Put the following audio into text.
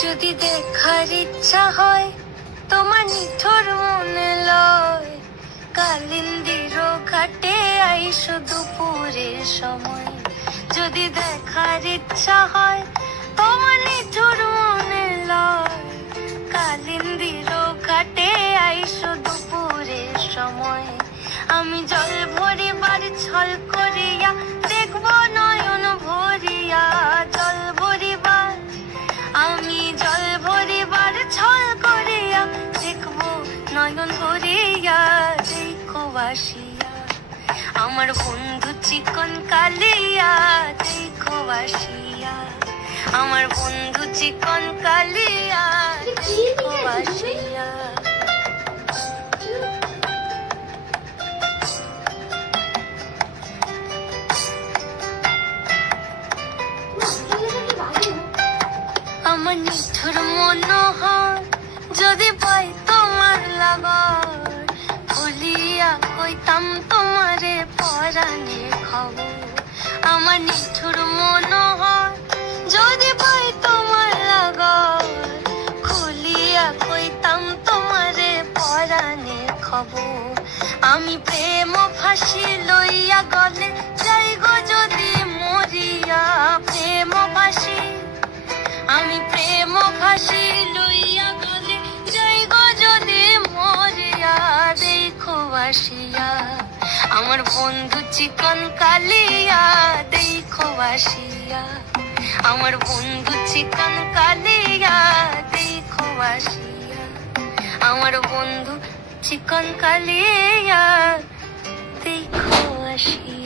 যদি দেখার ইচ্ছা হয় তোমার নিঠুর মনে লয়, কালিন্দির ঘাটে আইসো দুপুরের সময়। যদি দেখার ইচ্ছা হয় তোমার নিঠুর মনে লয়, কালিন্দির ঘাটে আইসো দুপুরের সময়। আমি জল ভরিবার ছল করিয়া দেখব নয়ন ভরিয়া, জল ভরিবার আমি জল ভরিবার ছল করিয়া দেখব নয়ন ভরিয়া। দেখো বাসিয়া আমার বন্ধু চিকন কালিয়া, দেখো বাসিয়া আমার বন্ধু চিকন কালিয়া, দেখো বাসিয়া। আমার নিঠুর মনোহর যদি পাই তোমার লাগর, ভুলিয়া কইতাম তোমারে পরাণের খবর। আমার নিঠুর মনোহর যদি পাই তোমার লাগর, খুলিয়া কইতাম তোমারে পরাণের খবর। আমি প্রেম ফাঁসি লইয়া গলে যাই গো যদি মরিয়া, প্রেম ফাঁসি আমি প্রেম ফাঁসি লইয়া গলে যাই গো যদি মরিয়া। দেখো বাসিয়া আমার বন্ধু চিকন কালিয়া, দেখো বাসিয়া আমার বন্ধু চিকন কালিয়া, দেখো বাসিয়া আমার বন্ধু চিকন কালিয়া, দেখো বাসিয়া।